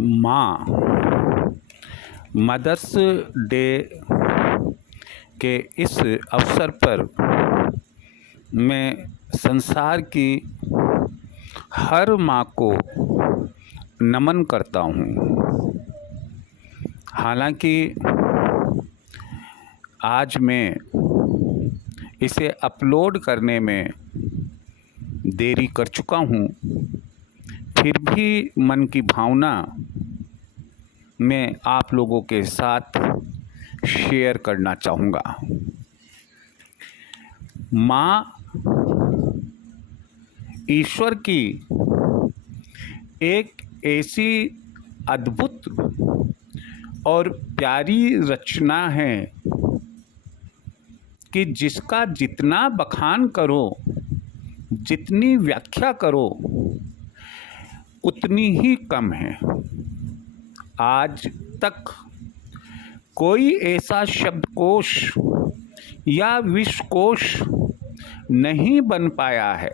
माँ mother's day के इस अवसर पर मैं संसार की हर माँ को नमन करता हूँ। हालांकि आज मैं इसे अपलोड करने में देरी कर चुका हूँ, फिर भी मन की भावना मैं आप लोगों के साथ शेयर करना चाहूँगा। माँ ईश्वर की एक ऐसी अद्भुत और प्यारी रचना है कि जिसका जितना बखान करो, जितनी व्याख्या करो, उतनी ही कम है। आज तक कोई ऐसा शब्दकोश या विश्वकोश नहीं बन पाया है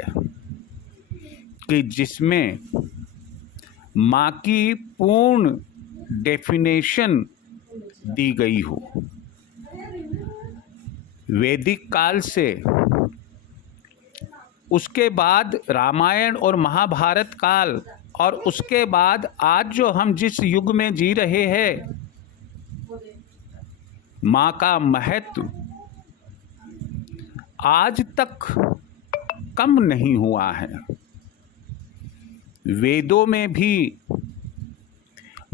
कि जिसमें माँ की पूर्ण डेफिनेशन दी गई हो। वैदिक काल से उसके बाद रामायण और महाभारत काल और उसके बाद आज जो हम जिस युग में जी रहे हैं, माँ का महत्व आज तक कम नहीं हुआ है। वेदों में भी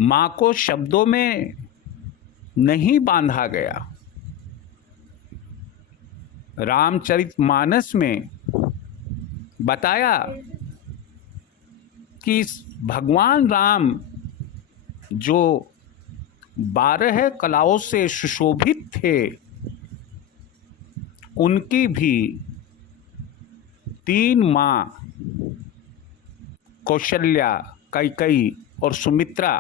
माँ को शब्दों में नहीं बांधा गया। रामचरितमानस में बताया कि भगवान राम जो 12 कलाओं से सुशोभित थे, उनकी भी 3 माँ कौशल्या, कैकेयी और सुमित्रा,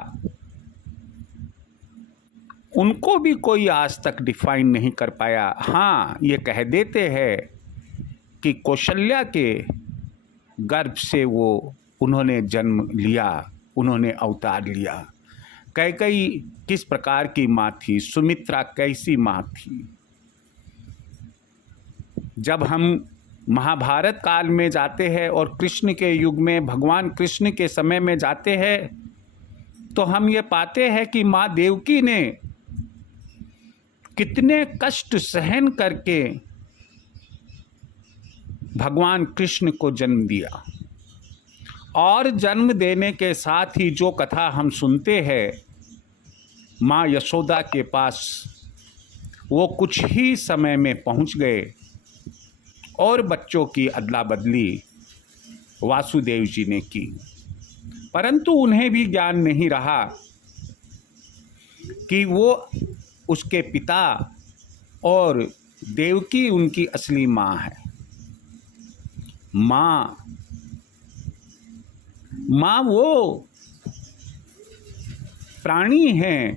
उनको भी कोई आज तक डिफाइन नहीं कर पाया। हाँ, ये कह देते हैं कि कौशल्या के गर्भ से उन्होंने जन्म लिया, उन्होंने अवतार लिया। कैकेयी किस प्रकार की माँ थी, सुमित्रा कैसी माँ थी। जब हम महाभारत काल में जाते हैं और कृष्ण के युग में, भगवान कृष्ण के समय में जाते हैं, तो हम ये पाते हैं कि माँ देवकी ने कितने कष्ट सहन करके भगवान कृष्ण को जन्म दिया। और जन्म देने के साथ ही जो कथा हम सुनते हैं माँ यशोदा के पास, वो कुछ ही समय में पहुंच गए और बच्चों की अदला बदली वासुदेव जी ने की। परंतु उन्हें भी ज्ञान नहीं रहा कि वो उसके पिता और देवकी उनकी असली माँ है। माँ वो प्राणी हैं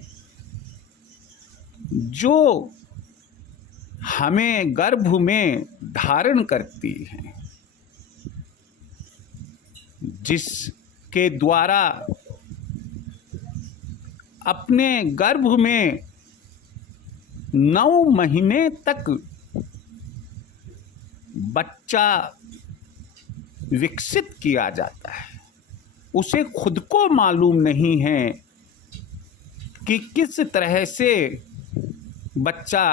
जो हमें गर्भ में धारण करती हैं, जिसके द्वारा अपने गर्भ में 9 महीने तक बच्चा विकसित किया जाता है। उसे खुद को मालूम नहीं है कि किस तरह से बच्चा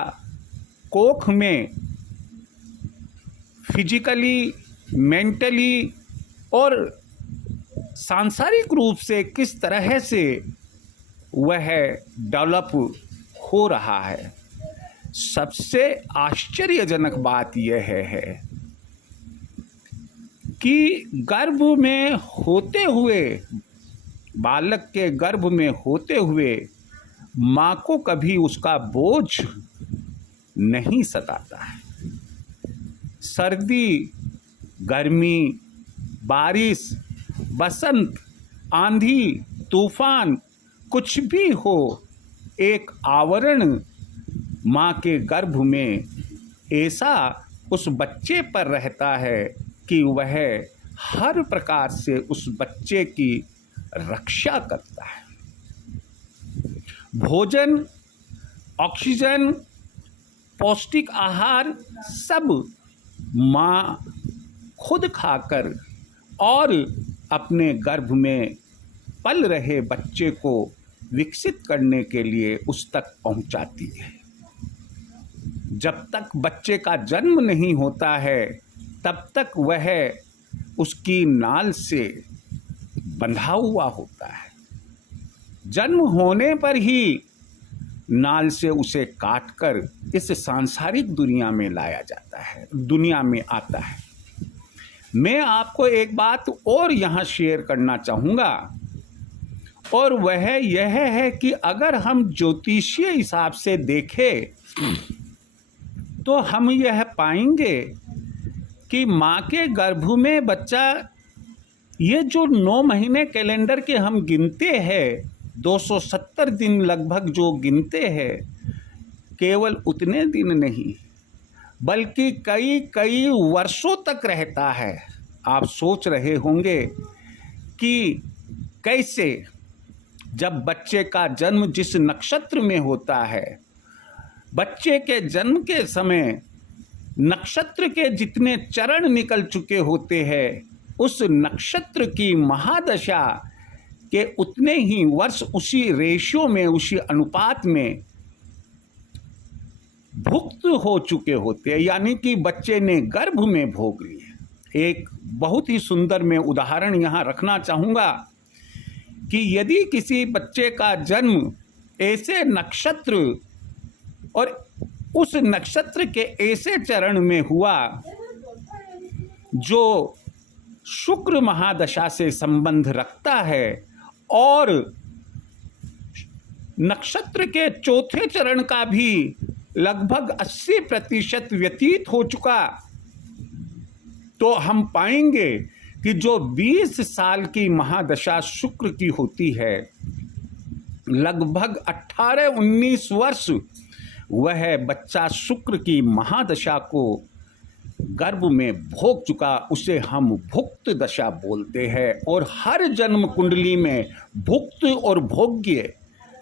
कोख में फिजिकली, मेंटली और सांसारिक रूप से किस तरह से वह डेवलप हो रहा है। सबसे आश्चर्यजनक बात यह है कि गर्भ में होते हुए, बालक के गर्भ में होते हुए माँ को कभी उसका बोझ नहीं सताता है। सर्दी, गर्मी, बारिश, बसंत, आंधी, तूफान, कुछ भी हो, एक आवरण माँ के गर्भ में ऐसा उस बच्चे पर रहता है कि वह हर प्रकार से उस बच्चे की रक्षा करता है। भोजन, ऑक्सीजन, पौष्टिक आहार सब माँ खुद खाकर और अपने गर्भ में पल रहे बच्चे को विकसित करने के लिए उस तक पहुंचाती है। जब तक बच्चे का जन्म नहीं होता है तब तक वह उसकी नाल से बंधा हुआ होता है। जन्म होने पर ही नाल से उसे काटकर इस सांसारिक दुनिया में लाया जाता है, दुनिया में आता है। मैं आपको एक बात और यहाँ शेयर करना चाहूँगा, और वह यह है कि अगर हम ज्योतिषीय हिसाब से देखें तो हम यह पाएंगे कि माँ के गर्भ में बच्चा, ये जो 9 महीने कैलेंडर के हम गिनते हैं, 270 दिन लगभग जो गिनते हैं, केवल उतने दिन नहीं बल्कि कई कई वर्षों तक रहता है। आप सोच रहे होंगे कि कैसे, जब बच्चे का जन्म जिस नक्षत्र में होता है, बच्चे के जन्म के समय नक्षत्र के जितने चरण निकल चुके होते हैं, उस नक्षत्र की महादशा के उतने ही वर्ष उसी रेशियो में, उसी अनुपात में भुक्त हो चुके होते हैं, यानी कि बच्चे ने गर्भ में भोग लिए। एक बहुत ही सुंदर मैं उदाहरण यहाँ रखना चाहूँगा कि यदि किसी बच्चे का जन्म ऐसे नक्षत्र और उस नक्षत्र के ऐसे चरण में हुआ जो शुक्र महादशा से संबंध रखता है, और नक्षत्र के चौथे चरण का भी लगभग 80% व्यतीत हो चुका, तो हम पाएंगे कि जो 20 साल की महादशा शुक्र की होती है, लगभग 18-19 वर्ष वह बच्चा शुक्र की महादशा को गर्भ में भोग चुका, उसे हम भुक्त दशा बोलते हैं। और हर जन्म कुंडली में भुक्त और भोग्य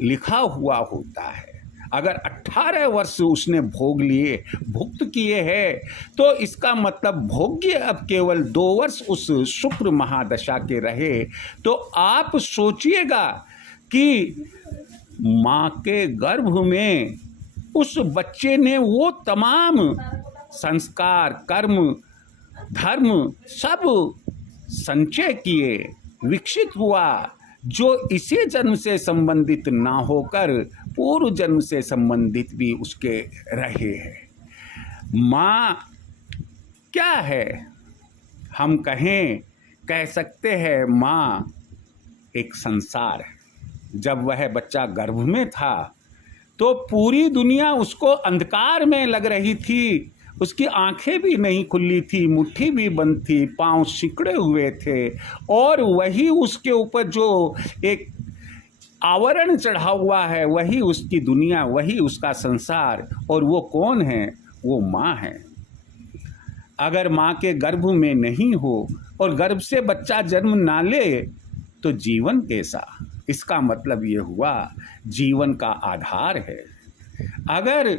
लिखा हुआ होता है। अगर 18 वर्ष उसने भोग लिए, भुक्त किए हैं, तो इसका मतलब भोग्य अब केवल 2 वर्ष उस शुक्र महादशा के रहे। तो आप सोचिएगा कि माँ के गर्भ में उस बच्चे ने वो तमाम संस्कार, कर्म, धर्म सब संचय किए, विकसित हुआ, जो इसी जन्म से संबंधित ना होकर पूर्व जन्म से संबंधित भी उसके रहे हैं। माँ क्या है? हम कह सकते हैं माँ एक संसार है। जब वह बच्चा गर्भ में था तो पूरी दुनिया उसको अंधकार में लग रही थी। उसकी आंखें भी नहीं खुली थी, मुट्ठी भी बंद थी, पांव सिकड़े हुए थे, और वही उसके ऊपर जो एक आवरण चढ़ा हुआ है, वही उसकी दुनिया, वही उसका संसार। और वो कौन है? वो माँ है। अगर माँ के गर्भ में नहीं हो और गर्भ से बच्चा जन्म ना ले तो जीवन कैसा? इसका मतलब ये हुआ जीवन का आधार है। अगर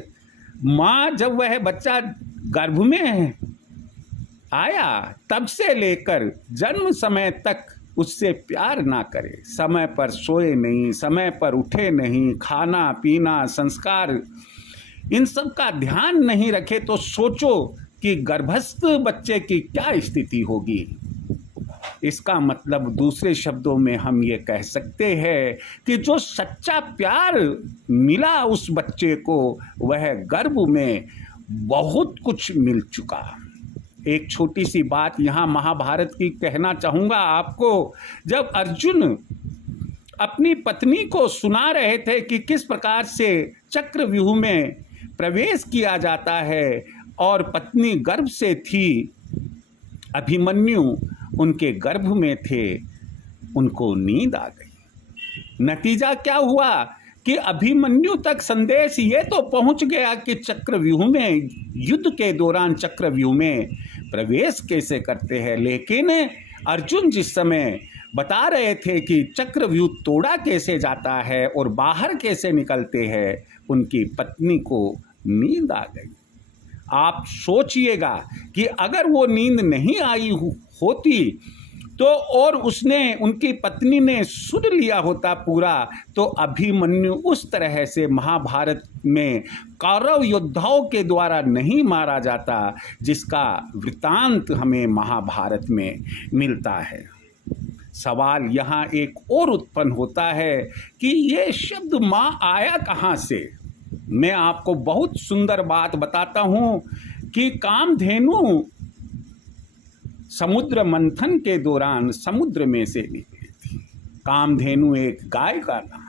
माँ जब वह बच्चा गर्भ में आया तब से लेकर जन्म समय तक उससे प्यार ना करे, समय पर सोए नहीं, समय पर उठे नहीं, खाना पीना संस्कार इन सब का ध्यान नहीं रखे, तो सोचो कि गर्भस्थ बच्चे की क्या स्थिति होगी। इसका मतलब दूसरे शब्दों में हम ये कह सकते हैं कि जो सच्चा प्यार मिला उस बच्चे को, वह गर्भ में बहुत कुछ मिल चुका। एक छोटी सी बात यहाँ महाभारत की कहना चाहूँगा आपको। जब अर्जुन अपनी पत्नी को सुना रहे थे कि किस प्रकार से चक्रव्यूह में प्रवेश किया जाता है, और पत्नी गर्भ से थी, अभिमन्यु उनके गर्भ में थे, उनको नींद आ गई। नतीजा क्या हुआ कि अभिमन्यु तक संदेश ये तो पहुंच गया कि चक्रव्यूह में, युद्ध के दौरान चक्रव्यूह में प्रवेश कैसे करते हैं, लेकिन अर्जुन जिस समय बता रहे थे कि चक्रव्यूह तोड़ा कैसे जाता है और बाहर कैसे निकलते हैं, उनकी पत्नी को नींद आ गई। आप सोचिएगा कि अगर वो नींद नहीं आई होती तो और उनकी पत्नी ने सुन लिया होता पूरा, तो अभिमन्यु उस तरह से महाभारत में कौरव योद्धाओं के द्वारा नहीं मारा जाता, जिसका वृतांत हमें महाभारत में मिलता है। सवाल यहाँ एक और उत्पन्न होता है कि ये शब्द माँ आया कहाँ से। मैं आपको बहुत सुंदर बात बताता हूँ कि कामधेनु समुद्र मंथन के दौरान समुद्र में से निकली थी। कामधेनु एक गाय का नाम,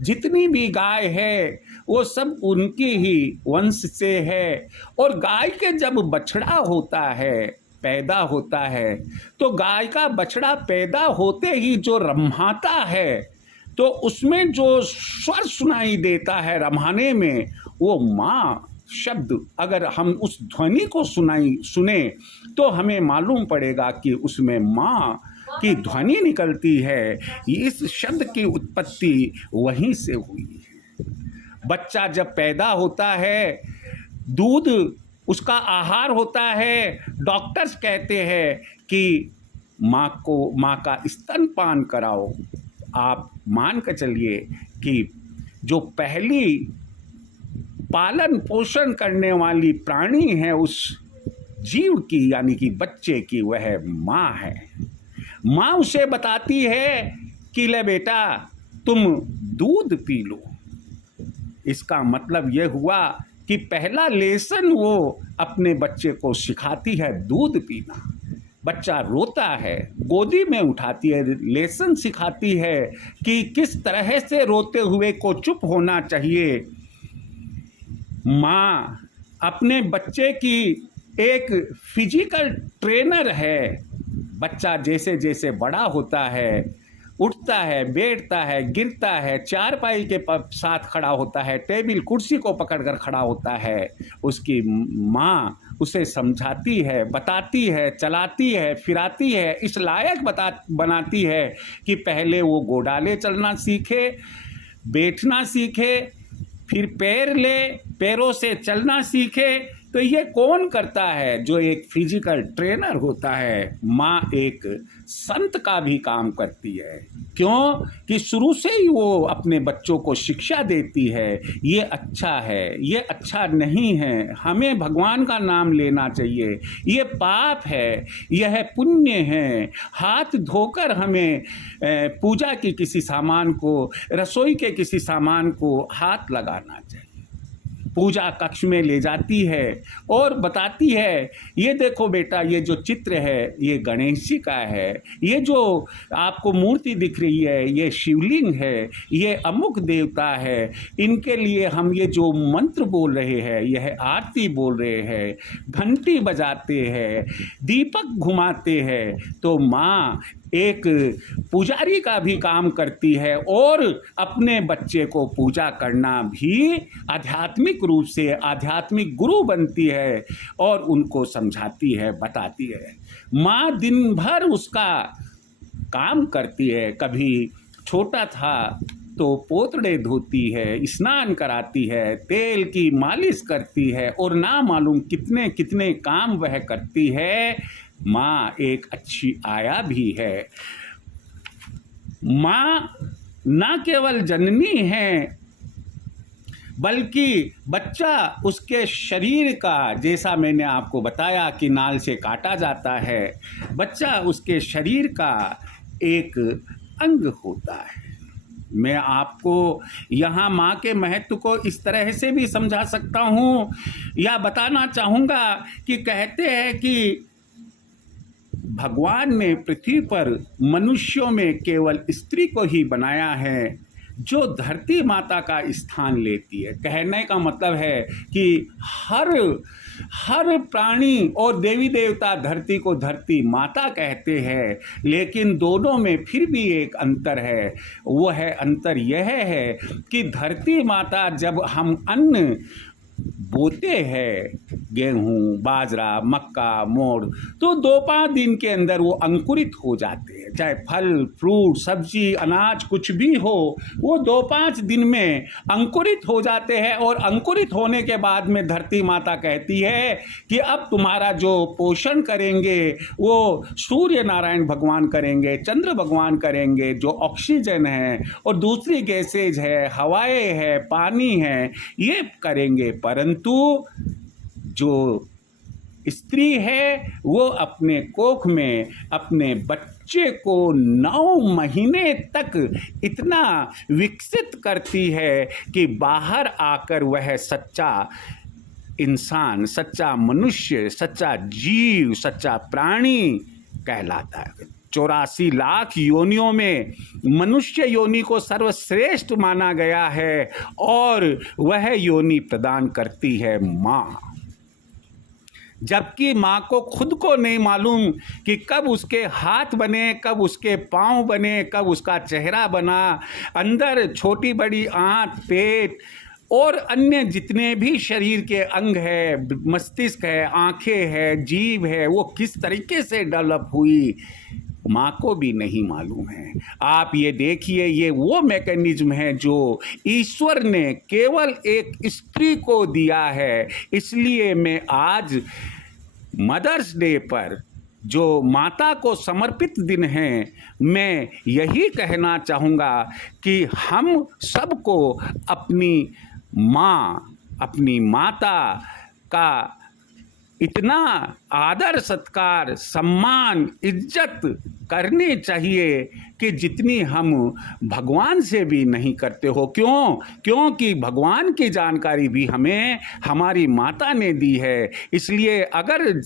जितनी भी गाय है वो सब उनकी ही वंश से है। और गाय के जब बछड़ा होता है, पैदा होता है, तो गाय का बछड़ा पैदा होते ही जो रम्हाता है, तो उसमें जो स्वर सुनाई देता है रम्हाने में, वो माँ शब्द अगर हम उस ध्वनि को सुने तो हमें मालूम पड़ेगा कि उसमें माँ की ध्वनि निकलती है। इस शब्द की उत्पत्ति वहीं से हुई है। बच्चा जब पैदा होता है, दूध उसका आहार होता है। डॉक्टर्स कहते हैं कि माँ का स्तनपान कराओ। आप मान कर चलिए कि जो पहली पालन पोषण करने वाली प्राणी है उस जीव की, यानी कि बच्चे की, वह माँ है। माँ उसे बताती है कि ले बेटा तुम दूध पी लो। इसका मतलब यह हुआ कि पहला लेसन वो अपने बच्चे को सिखाती है दूध पीना। बच्चा रोता है, गोदी में उठाती है, लेसन सिखाती है कि किस तरह से रोते हुए को चुप होना चाहिए। माँ अपने बच्चे की एक फिजिकल ट्रेनर है। बच्चा जैसे जैसे बड़ा होता है, उठता है, बैठता है, गिरता है, चारपाई के साथ खड़ा होता है, टेबल कुर्सी को पकड़कर खड़ा होता है, उसकी माँ उसे समझाती है, बताती है, चलाती है, फिराती है, इस लायक बनाती है कि पहले वो गोडाले चलना सीखे, बैठना सीखे, फिर पैर ले, पैरों से चलना सीखे। तो ये कौन करता है? जो एक फिजिकल ट्रेनर होता है। माँ एक संत का भी काम करती है। क्यों? कि शुरू से ही वो अपने बच्चों को शिक्षा देती है, ये अच्छा है, ये अच्छा नहीं है, हमें भगवान का नाम लेना चाहिए, ये पाप है, यह पुण्य है। हाथ धोकर हमें पूजा के किसी सामान को, रसोई के किसी सामान को हाथ लगाना चाहिए। पूजा कक्ष में ले जाती है और बताती है, ये देखो बेटा, ये जो चित्र है ये गणेश जी का है, ये जो आपको मूर्ति दिख रही है ये शिवलिंग है, ये अमुक देवता है, इनके लिए हम ये जो मंत्र बोल रहे हैं, यह आरती बोल रहे हैं, घंटी बजाते हैं, दीपक घुमाते हैं। तो माँ एक पुजारी का भी काम करती है और अपने बच्चे को पूजा करना भी आध्यात्मिक रूप से आध्यात्मिक गुरु बनती है और उनको समझाती है, बताती है। माँ दिन भर उसका काम करती है। कभी छोटा था तो पोतड़े धोती है, स्नान कराती है, तेल की मालिश करती है और ना मालूम कितने कितने काम वह करती है। माँ एक अच्छी आया भी है। माँ न केवल जननी है बल्कि बच्चा उसके शरीर का, जैसा मैंने आपको बताया कि नाल से काटा जाता है, बच्चा उसके शरीर का एक अंग होता है। मैं आपको यहाँ माँ के महत्व को इस तरह से भी समझा सकता हूँ या बताना चाहूँगा कि कहते हैं कि भगवान ने पृथ्वी पर मनुष्यों में केवल स्त्री को ही बनाया है जो धरती माता का स्थान लेती है। कहने का मतलब है कि हर प्राणी और देवी देवता धरती को धरती माता कहते हैं, लेकिन दोनों में फिर भी एक अंतर है। वो है अंतर यह है कि धरती माता जब हम अन्न बोते हैं गेहूँ, बाजरा, मक्का, मोड़, तो 2-5 दिन के अंदर वो अंकुरित हो जाते हैं। चाहे फल, फ्रूट, सब्जी, अनाज कुछ भी हो, वो 2-5 दिन में अंकुरित हो जाते हैं। और अंकुरित होने के बाद में धरती माता कहती है कि अब तुम्हारा जो पोषण करेंगे वो सूर्य नारायण भगवान करेंगे, चंद्र भगवान करेंगे, जो ऑक्सीजन है और दूसरी गैसेज है, हवाएं है, पानी है, ये करेंगे। परंतु जो स्त्री है वो अपने कोख में अपने बच्चे को 9 महीने तक इतना विकसित करती है कि बाहर आकर वह सच्चा इंसान, सच्चा मनुष्य, सच्चा जीव, सच्चा प्राणी कहलाता है। 84 लाख योनियों में मनुष्य योनि को सर्वश्रेष्ठ माना गया है और वह योनि प्रदान करती है माँ। जबकि माँ को खुद को नहीं मालूम कि कब उसके हाथ बने, कब उसके पाँव बने, कब उसका चेहरा बना, अंदर छोटी बड़ी आँख, पेट और अन्य जितने भी शरीर के अंग है, मस्तिष्क है, आँखें है, जीभ है, वो किस तरीके से डेवलप हुई, माँ को भी नहीं मालूम है। आप ये देखिए, ये वो मैकेनिज्म है जो ईश्वर ने केवल एक स्त्री को दिया है। इसलिए मैं आज मदर्स डे पर, जो माता को समर्पित दिन है, मैं यही कहना चाहूँगा कि हम सबको अपनी माँ, अपनी माता का इतना आदर, सत्कार, सम्मान, इज्जत करनी चाहिए कि जितनी हम भगवान से भी नहीं करते हो। क्यों? क्योंकि भगवान की जानकारी भी हमें हमारी माता ने दी है। इसलिए अगर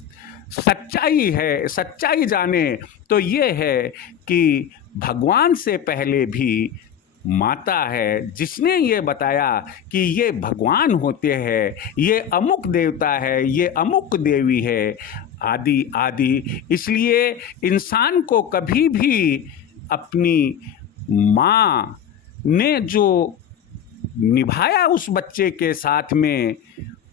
सच्चाई है, सच्चाई जाने तो ये है कि भगवान से पहले भी माता है, जिसने ये बताया कि ये भगवान होते हैं, ये अमुक देवता है, ये अमुक देवी है, आदि आदि। इसलिए इंसान को कभी भी अपनी माँ ने जो निभाया उस बच्चे के साथ में,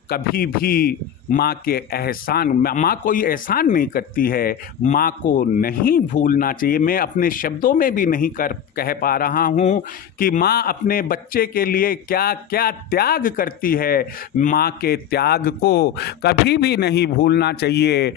कभी भी माँ के एहसान, माँ कोई एहसान नहीं करती है, माँ को नहीं भूलना चाहिए। मैं अपने शब्दों में भी नहीं कह पा रहा हूँ कि माँ अपने बच्चे के लिए क्या क्या त्याग करती है। माँ के त्याग को कभी भी नहीं भूलना चाहिए।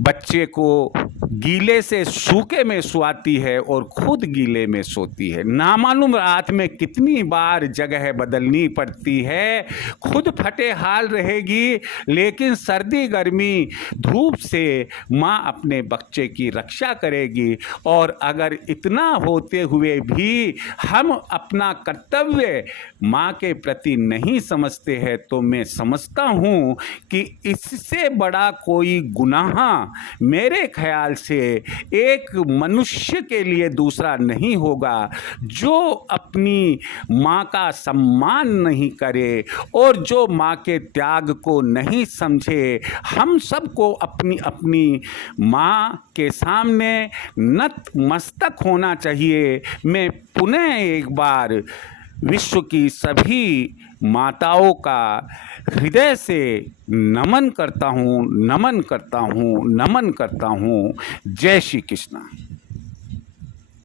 बच्चे को गीले से सूखे में सुलाती है और खुद गीले में सोती है। नामालूम रात में कितनी बार जगह बदलनी पड़ती है, खुद फटे हाल रहेगी, लेकिन सर्दी गर्मी धूप से माँ अपने बच्चे की रक्षा करेगी। और अगर इतना होते हुए भी हम अपना कर्तव्य माँ के प्रति नहीं समझते हैं, तो मैं समझता हूँ कि इससे बड़ा कोई गुनाह मेरे ख्याल से एक मनुष्य के लिए दूसरा नहीं होगा, जो अपनी माँ का सम्मान नहीं करे और जो माँ के त्याग को नहीं समझे। हम सबको अपनी अपनी माँ के सामने नतमस्तक होना चाहिए। मैं पुनः एक बार विश्व की सभी माताओं का हृदय से नमन करता हूँ, नमन करता हूँ, नमन करता हूँ। जय श्री कृष्ण।